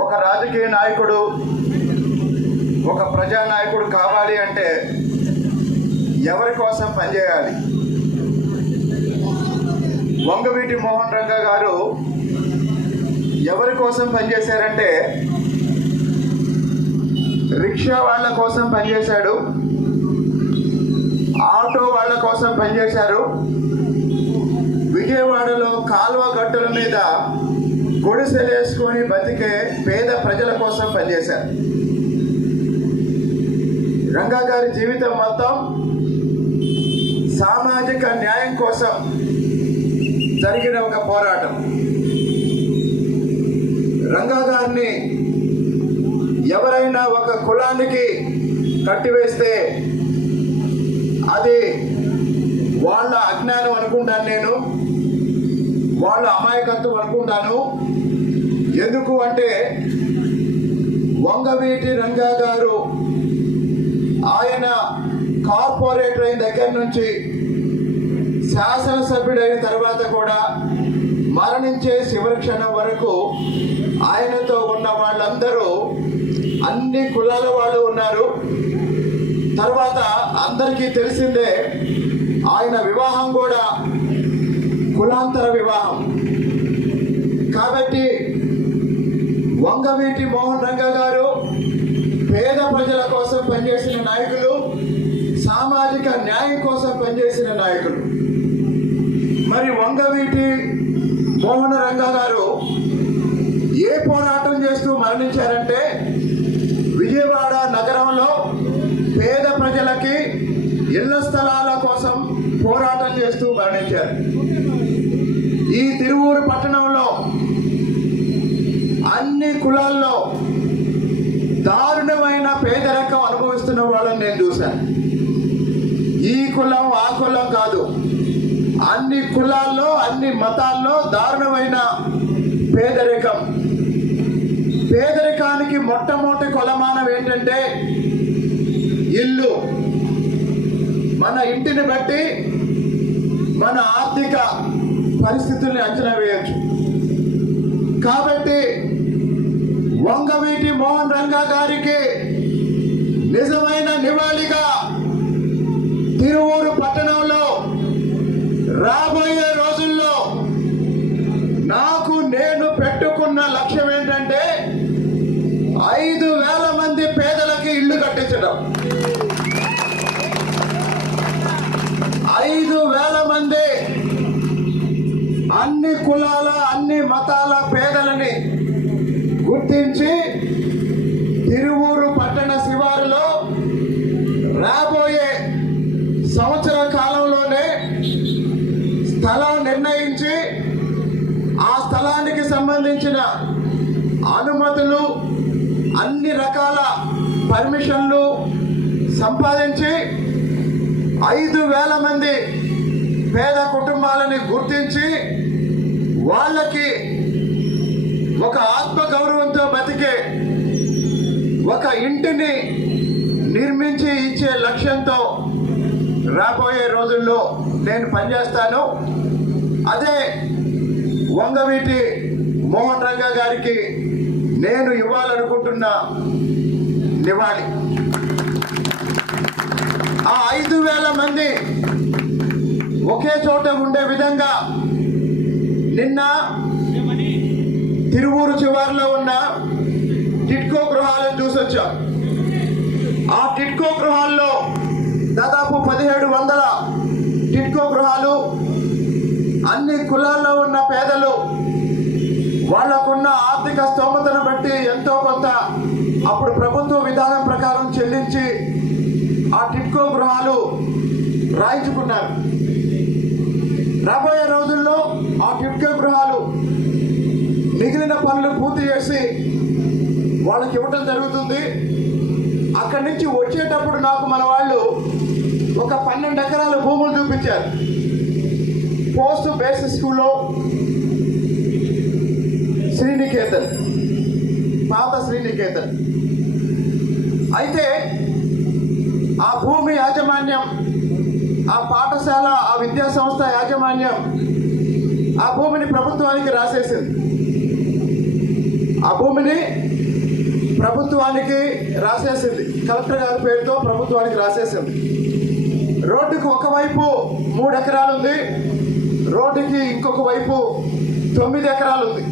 ఒక రాజకీయ నాయకుడు ఒక ప్రజానాయకుడు కావాలి అంటే ఎవరి కోసం పనిచేయాలి? వంగవీటి మోహన్ రంగ గారు ఎవరి కోసం పనిచేశారంటే రిక్షా వాళ్ళ కోసం పనిచేశాడు ఆటో వాళ్ళ కోసం పనిచేశారు విజయవాడలో కాలువ గట్టుల మీద గుడిసెలేసుకొని బతికే పేద ప్రజల కోసం పనిచేశారు. రంగా గారి జీవితం మొత్తం సామాజిక న్యాయం కోసం జరిగిన ఒక పోరాటం. రంగా గారిని ఎవరైనా ఒక కులానికి కట్టివేస్తే అది వాళ్ళ అజ్ఞానం అనుకుంటాను నేను. వాళ్ళ అమాయకత్వం అనుకుంటాను. ఎందుకు అంటే వంగవీటి రంగా గారు ఆయన కార్పొరేటర్ అయిన దగ్గర నుంచి శాసనసభ్యుడైన తర్వాత కూడా మరణించే చివరి క్షణం వరకు ఆయనతో ఉన్న వాళ్ళందరూ అన్ని కులాల వాళ్ళు ఉన్నారు. తర్వాత అందరికీ తెలిసిందే ఆయన వివాహం కూడా కులాంతర వివాహం. కాబట్టి వంగవీటి మోహన్ రంగ గారు పేద ప్రజల కోసం పనిచేసిన నాయకులు సామాజిక న్యాయం కోసం పనిచేసిన నాయకులు. మరి వంగవీటి మోహన రంగ గారు ఏ పోరాటం చేస్తూ మరణించారంటే విజయవాడ నగరంలో పేద ప్రజలకి ఇళ్ళ స్థలాల కోసం పోరాటం ఈ తిరువూరు పట్టణంలో అన్ని కులాల్లో దారుణమైన పేదరికం అనుభవిస్తున్న వాళ్ళని నేను చూశాను. ఈ కులం ఆ కులం కాదు. అన్ని కులాల్లో అన్ని మతాల్లో దారుణమైన పేదరికం. పేదరికానికి మొట్టమొదటి కొలమానం ఏంటంటే ఇల్లు. మన ఇంటిని బట్టి మన ఆర్థిక పరిస్థితుల్ని అంచనా వేయచ్చు. కాబట్టి వంగవీటి మోహన్ రంగా గారికి నిజమైన నివాళిగా తిరువూరు పట్టణంలో రాబో అన్ని కులాల అన్ని మతాల పేదలని గుర్తించి తిరువూరు పట్టణ శివారులో రాబోయే సంవత్సర కాలంలోనే స్థలం నిర్ణయించి ఆ స్థలానికి సంబంధించిన అనుమతులు అన్ని రకాల పర్మిషన్లు సంపాదించి ఐదు వేల మంది పేద కుటుంబాలని గుర్తించి వాళ్ళకి ఒక ఆత్మ గౌరవంతో బతికే ఒక ఇంటిని నిర్మించి ఇచ్చే లక్ష్యంతో రాబోయే రోజుల్లో నేను పనిచేస్తాను. అదే వంగవీటి మోహన్ రంగ గారికి నేను ఇవ్వాలనుకుంటున్న నివాళి. ఆ ఐదు వేల మంది ఒకే చోట ఉండే విధంగా నిన్న తిరువూరు చివరిలో ఉన్న టిట్కో గృహాలను చూసొచ్చాం. ఆ టిట్కో గృహాల్లో దాదాపు పదిహేడు వందల టిట్కో గృహాలు అన్ని కులాల్లో ఉన్న పేదలు వాళ్ళకున్న ఆర్థిక స్తోమతను బట్టి ఎంతో కొంత అప్పుడు ప్రభుత్వ విధానం ప్రకారం చెల్లించి ఆ టిట్కో గృహాలు రాయించుకున్నారు. రాబోయే రోజుల్లో ఆ టిట్కో గృహాలు మిగిలిన పనులు పూర్తి చేసి వాళ్ళకి ఇవ్వటం జరుగుతుంది. అక్కడి నుంచి వచ్చేటప్పుడు నాకు మన వాళ్ళు ఒక పన్నెండు ఎకరాల భూములు చూపించారు. పోస్ట్ బేసిక్ స్కూల్లో శ్రీనికేతన్ పాత శ్రీనికేతన్. అయితే ఆ భూమి యాజమాన్యం ఆ పాఠశాల ఆ విద్యా సంస్థ యాజమాన్యం ఆ భూమిని ప్రభుత్వానికి రాసేసింది. ఆ భూమిని ప్రభుత్వానికి రాసేసింది. కలెక్టర్ గారి పేరుతో ప్రభుత్వానికి రాసేసింది. రోడ్డుకు ఒకవైపు మూడు ఎకరాలు ఉంది రోడ్డుకి ఇంకొక వైపు తొమ్మిది ఎకరాలు ఉంది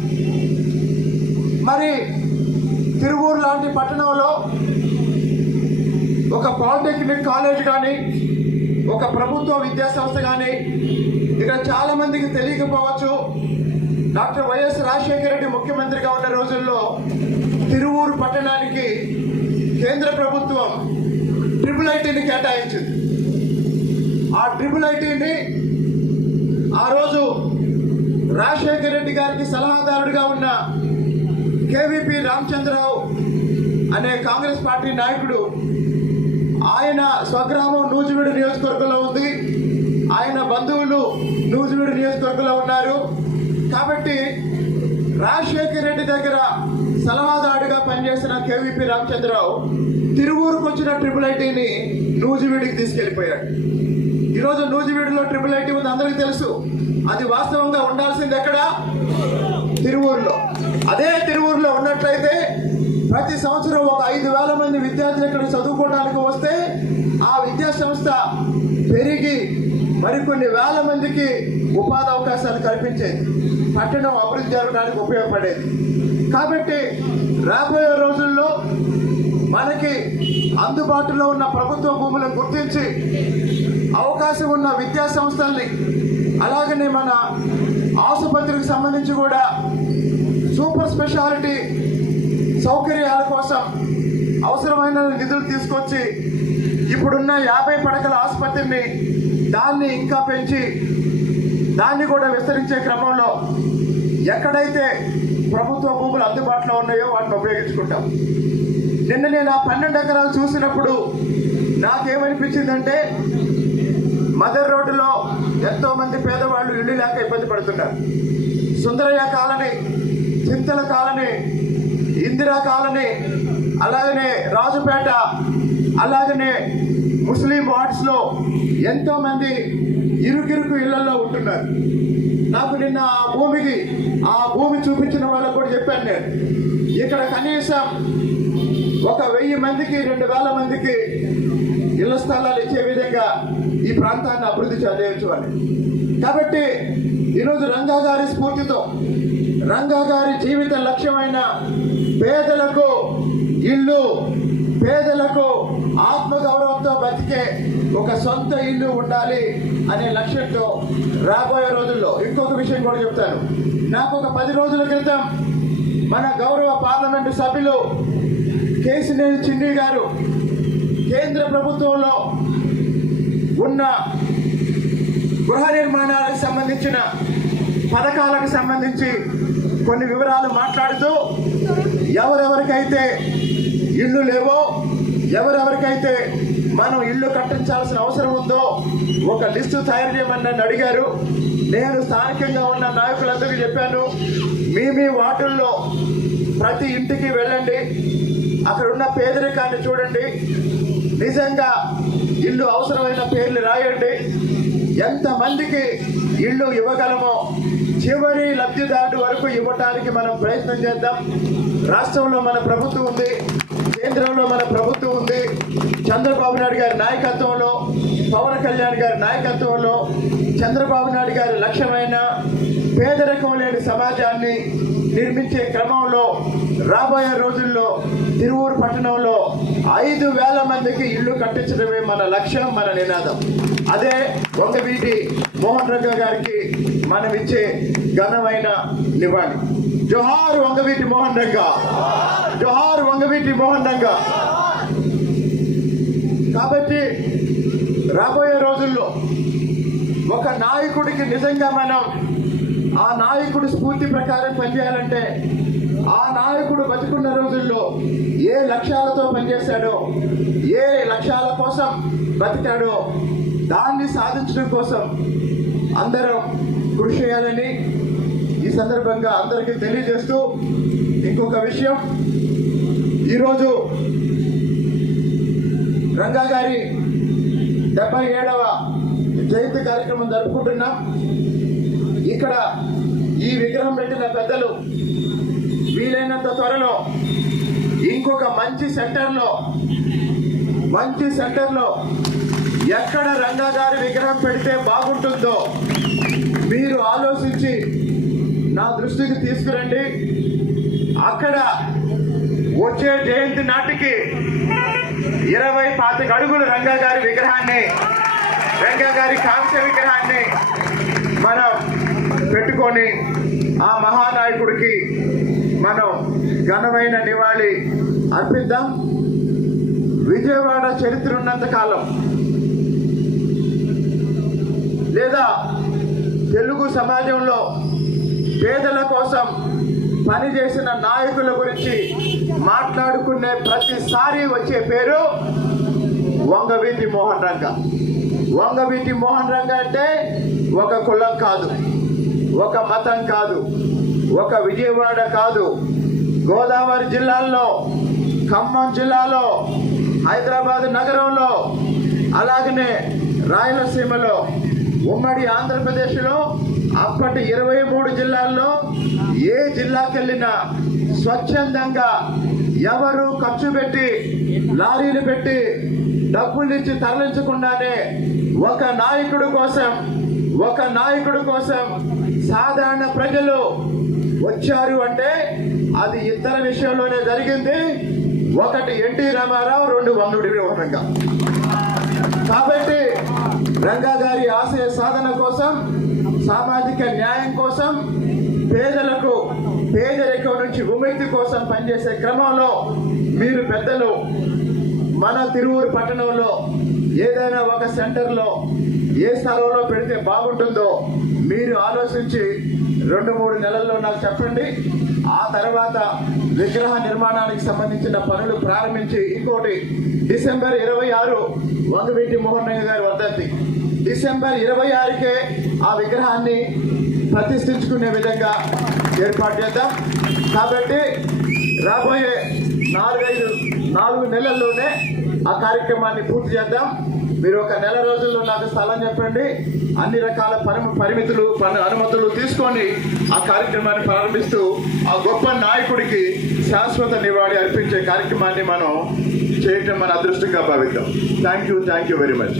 మరి తిరువూరు లాంటి పట్టణంలో ఒక పాలిటెక్నిక్ కాలేజ్ కానీ ఒక ప్రభుత్వ విద్యాసంస్థ కానీ ఇక్కడ చాలామందికి తెలియకపోవచ్చు. డాక్టర్ వైఎస్ రాజశేఖర రెడ్డి ముఖ్యమంత్రిగా ఉన్న రోజుల్లో తిరువూరు పట్టణానికి కేంద్ర ప్రభుత్వం ట్రిపుల్ ఐటీని కేటాయించింది. ఆ ట్రిపుల్ ఐటీని ఆ రోజు రాజశేఖర రెడ్డి గారికి సలహాదారుడిగా ఉన్న కేవీపీ రామచంద్రరావు అనే కాంగ్రెస్ పార్టీ నాయకుడు ఆయన స్వగ్రామం నూజివీడు నియోజకవర్గంలో ఉంది. ఆయన బంధువులు నూజివీడు నియోజకవర్గంలో ఉన్నారు. కాబట్టి రాజశేఖర్ రెడ్డి దగ్గర సలహాదారుడిగా పనిచేసిన కేవీపీ రామచంద్రరావు తిరువూరుకు వచ్చిన ట్రిపుల్ ఐటీని నూజివీడికి తీసుకెళ్ళిపోయాడు ఈరోజు నూజివీడులో ట్రిపుల్ ఐటీ ఉంది అందరికీ తెలుసు. అది వాస్తవంగా ఉండాల్సింది ఎక్కడ? తిరువూరులో. అదే తిరువూరులో ఉన్నట్లయితే ప్రతి సంవత్సరం ఒక ఐదు వేల మంది విద్యార్థులు ఇక్కడ చదువుకోవడానికి వస్తే ఆ విద్యా సంస్థ పెరిగి మరికొన్ని వేల మందికి ఉపాధి అవకాశాలు కల్పించేది. పట్టణం అభివృద్ధి జరగడానికి ఉపయోగపడేది. కాబట్టి రాబోయే రోజుల్లో మనకి అందుబాటులో ఉన్న ప్రభుత్వ భూములను గుర్తించి అవకాశం ఉన్న విద్యా సంస్థల్ని అలాగనే మన ఆసుపత్రికి సంబంధించి కూడా సూపర్ స్పెషాలిటీ సౌకర్యాల కోసం అవసరమైన నిధులు తీసుకొచ్చి ఇప్పుడున్న యాభై పడకల ఆసుపత్రిని దాన్ని ఇంకా పెంచి దాన్ని కూడా విస్తరించే క్రమంలో ఎక్కడైతే ప్రభుత్వ భూములు అందుబాటులో ఉన్నాయో వాటిని ఉపయోగించుకుంటాం. నిన్న నేను ఆ పన్నెండు ఎకరాలు చూసినప్పుడు నాకేమనిపించిందంటే మదర్ రోడ్డులో ఎంతో మంది పేదవాళ్ళు ఇల్లు లేక ఇబ్బంది పడుతున్నారు. Sundarayya colony Chintala colony Indira colony అలాగనే రాజుపేట అలాగనే ముస్లిం వార్డ్స్లో ఎంతోమంది ఎంతో మంది ఇరుకిరుకు ఇళ్ళలో ఉంటున్నారు. నాకు నిన్న ఆ భూమికి ఆ భూమి చూపించిన వాళ్ళకు కూడా చెప్పాను నేను. ఇక్కడ కనీసం ఒక వెయ్యి మందికి రెండు వేల మందికి ఇళ్ళ స్థలాలు ఇచ్చే విధంగా ఈ ప్రాంతాన్ని అభివృద్ధి చేయించాలి కాబట్టి ఈరోజు రంగా గారి స్ఫూర్తితో రంగా గారి జీవిత లక్ష్యమైన పేదలకు ఇల్లు పేదలకు ఆత్మగౌరవంతో బతికే ఒక సొంత ఇల్లు ఉండాలి అనే లక్ష్యంతో రాబోయే రోజుల్లో ఇంకొక విషయం కూడా చెప్తాను. నాకు ఒక పది రోజుల క్రితం మన గౌరవ పార్లమెంటు సభ్యులు కేసినేని చిన్ని గారు కేంద్ర ప్రభుత్వంలో ఉన్న గృహ నిర్మాణాలకు సంబంధించిన పథకాలకు సంబంధించి కొన్ని వివరాలు మాట్లాడుతూ ఎవరెవరికైతే ఇల్లు లేవో ఎవరెవరికైతే మనం ఇల్లు కట్టించాల్సిన అవసరం ఉందో ఒక లిస్టు తయారు చేయమని నన్ను అడిగారు. నేను స్థానికంగా ఉన్న నాయకులందరికీ చెప్పాను మీ మీ వార్డుల్లో ప్రతి ఇంటికి వెళ్ళండి అక్కడ ఉన్న పేదరికాన్ని చూడండి నిజంగా ఇల్లు అవసరమైన పేర్లు రాయండి ఎంతమందికి ఇల్లు ఇవ్వగలమో చివరి లబ్ధిదారు వరకు ఇవ్వటానికి మనం ప్రయత్నం చేద్దాం. రాష్ట్రంలో మన ప్రభుత్వం ఉంది కేంద్రంలో మన ప్రభుత్వం ఉంది. చంద్రబాబు నాయుడు గారి నాయకత్వంలో పవన్ కళ్యాణ్ గారి నాయకత్వంలో చంద్రబాబు నాయుడు గారి లక్ష్యమైన పేదరికం లేని సమాజాన్ని నిర్మించే క్రమంలో రాబోయే రోజుల్లో తిరువూరు పట్టణంలో ఐదు వేల మందికి ఇల్లు కట్టించడమే మన లక్ష్యం మన నినాదం. అదే వంగవీటి మోహన్ రంగ గారికి మనం ఇచ్చే ఘనమైన నివాళి. జోహార్ వంగవీటి మోహన్ రంగ జోహార్ వంగవీటి మోహన్ కాబట్టి రాబోయే రోజుల్లో ఒక నాయకుడికి నిజంగా మనం ఆ నాయకుడి స్ఫూర్తి ప్రకారం పనిచేయాలంటే ఆ నాయకుడు బతుకున్న రోజుల్లో ఏ లక్ష్యాలతో పనిచేశాడో ఏ లక్ష్యాల కోసం బతికాడో దాన్ని సాధించడం కోసం అందరం కృషి చేయాలని ఈ సందర్భంగా అందరికీ తెలియజేస్తూ ఇంకొక విషయం ఈరోజు రంగా గారి డెబ్బై ఏడవ జయంతి కార్యక్రమం జరుపుకుంటున్నాం. ఇక్కడ ఈ విగ్రహం పెట్టిన పెద్దలు వీలైనంత త్వరలో ఇంకొక మంచి సెంటర్లో మంచి సెంటర్లో ఎక్కడ రంగా గారి విగ్రహం పెడితే బాగుంటుందో మీరు ఆలోచించి నా దృష్టికి తీసుకురండి. అక్కడ వచ్చే జయంతి నాటికి ఇరవై పాతిక అడుగులు రంగా గారి విగ్రహాన్ని రంగా గారి కాంస్య విగ్రహాన్ని మనం పెట్టుకొని ఆ మహానాయకుడికి మనం ఘనమైన నివాళి అర్పిద్దాం. విజయవాడ చరిత్ర ఉన్నంత కాలం లేదా తెలుగు సమాజంలో పేదల కోసం పనిచేసిన నాయకుల గురించి మాట్లాడుకునే ప్రతిసారి వచ్చే పేరు వంగవీటి మోహన్ రంగ. వంగవీటి మోహన్ రంగ అంటే ఒక కులం కాదు ఒక మతం కాదు ఒక విజయవాడ కాదు. గోదావరి జిల్లాల్లో ఖమ్మం జిల్లాలో హైదరాబాద్ నగరంలో అలాగనే రాయలసీమలో ఉమ్మడి ఆంధ్రప్రదేశ్లో అప్పటి ఇరవై మూడు జిల్లాల్లో ఏ జిల్లాకి వెళ్ళినా స్వచ్ఛందంగా ఎవరు ఖర్చు పెట్టి లారీలు పెట్టి డబ్బులు ఇచ్చి తరలించకుండానే ఒక నాయకుడు కోసం ఒక నాయకుడు కోసం సాధారణ ప్రజలు వచ్చారు అంటే అది ఇద్దరు విషయంలోనే జరిగింది. ఒకటి ఎన్టీ రామారావు రెండు వందుడి వివరంగా కాబట్టి రంగా గారి ఆశయ సాధన కోసం సామాజిక న్యాయం కోసం పేదలకు పేదరికం నుంచి విముక్తి కోసం పనిచేసే క్రమంలో మీరు పెద్దలు మన తిరువురు పట్టణంలో ఏదైనా ఒక సెంటర్లో ఏ స్థలంలో పెడితే బాగుంటుందో మీరు ఆలోచించి రెండు మూడు నెలల్లో నాకు చెప్పండి. ఆ తర్వాత విగ్రహ నిర్మాణానికి సంబంధించిన పనులు ప్రారంభించి ఇంకోటి డిసెంబర్ ఇరవై ఆరు వంగవీటి మోహన్ గారి వర్ధంతి. డిసెంబర్ ఇరవై ఆరుకే ఆ విగ్రహాన్ని ప్రతిష్ఠించుకునే విధంగా ఏర్పాటు చేద్దాం. కాబట్టి రాబోయే నాలుగైదు నాలుగు నెలల్లోనే ఆ కార్యక్రమాన్ని పూర్తి చేద్దాం. మీరు ఒక నెల రోజుల్లో నాకు స్థలం చెప్పండి. అన్ని రకాల పరిమి పరిమితులు పని అనుమతులు తీసుకొని ఆ కార్యక్రమాన్ని ప్రారంభిస్తూ ఆ గొప్ప నాయకుడికి శాశ్వత నివాళి అర్పించే కార్యక్రమాన్ని మనం చేయటం మన అదృష్టంగా భావిద్దాం. Thank you thank you very much